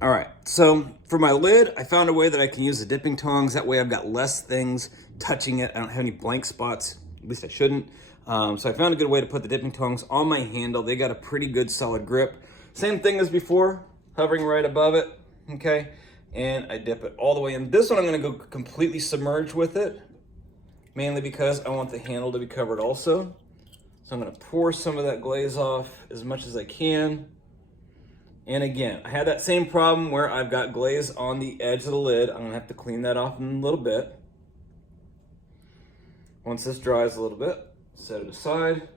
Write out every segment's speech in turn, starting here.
All right, so for my lid, I found a way that I can use the dipping tongs. That way I've got less things touching it. I don't have any blank spots, at least I shouldn't. So I found a good way to put the dipping tongs on my handle. They got a pretty good solid grip. Same thing as before, hovering right above it, okay? And I dip it all the way in. This one I'm gonna go completely submerged with it, mainly because I want the handle to be covered also. So I'm gonna pour some of that glaze off as much as I can. And again, I had that same problem where I've got glaze on the edge of the lid. I'm gonna have to clean that off in a little bit. Once this dries a little bit, set it aside.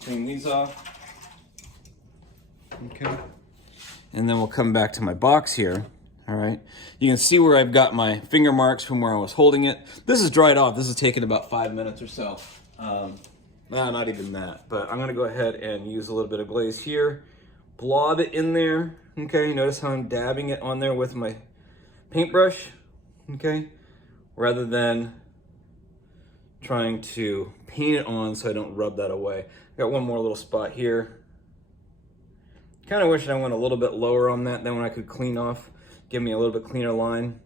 Clean these off. Okay. And then we'll come back to my box here. All right. You can see where I've got my finger marks from where I was holding it. This is dried off. This has taken about 5 minutes or so. No, not even that, but I'm gonna go ahead and use a little bit of glaze here, blob it in there, okay? Notice how I'm dabbing it on there with my paintbrush, okay? Rather than trying to paint it on so I don't rub that away. Got one more little spot here. Kind of wish I went a little bit lower on that, then when I could clean off, give me a little bit cleaner line.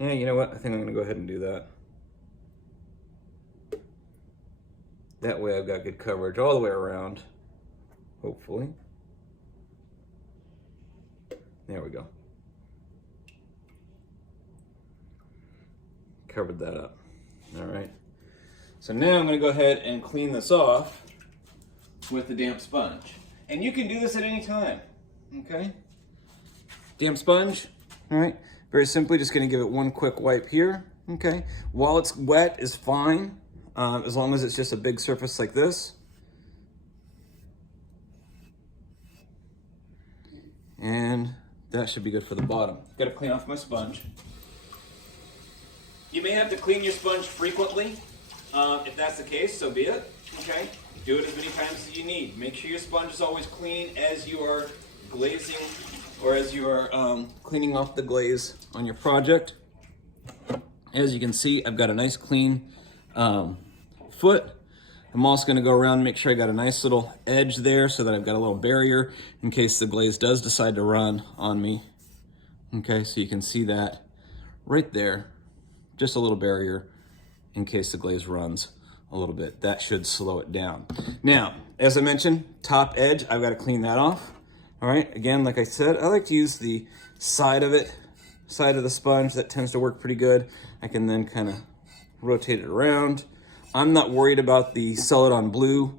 Yeah, you know what? I think I'm gonna go ahead and do that. That way I've got good coverage all the way around, hopefully. There we go. Covered that up. All right. So now I'm gonna go ahead and clean this off with the damp sponge. And you can do this at any time, okay? Damp sponge, all right? Very simply, just gonna give it one quick wipe here, okay? While it's wet is fine. As long as it's just a big surface like this. And that should be good for the bottom. Gotta clean off my sponge. You may have to clean your sponge frequently. If that's the case, so be it, okay? Do it as many times as you need. Make sure your sponge is always clean as you are glazing or as you are cleaning off the glaze on your project. As you can see, I've got a nice clean foot. I'm also going to go around and make sure I got a nice little edge there so that I've got a little barrier in case the glaze does decide to run on me. Okay, so you can see that right there, just a little barrier in case the glaze runs a little bit. That should slow it down. Now, as I mentioned, top edge, I've got to clean that off. All right, again, like I said, I like to use the side of it, side of the sponge. That tends to work pretty good. I can then kind of rotate it around. I'm not worried about the Celadon blue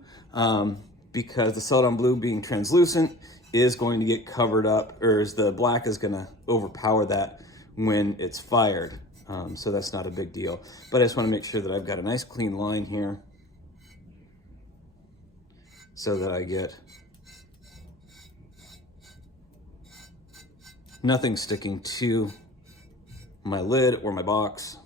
because the Celadon blue being translucent is going to get covered up, or is the black is going to overpower that when it's fired. So that's not a big deal. But I just want to make sure that I've got a nice clean line here so that I get nothing sticking to my lid or my box.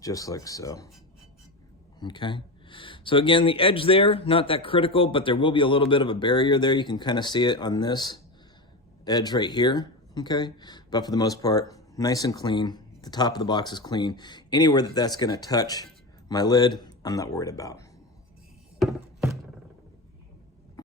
Just like so. Okay. So again, the edge there, not that critical, but there will be a little bit of a barrier there. You can kind of see it on this edge right here. Okay. But for the most part, nice and clean. The top of the box is clean. Anywhere that that's going to touch my lid, I'm not worried about.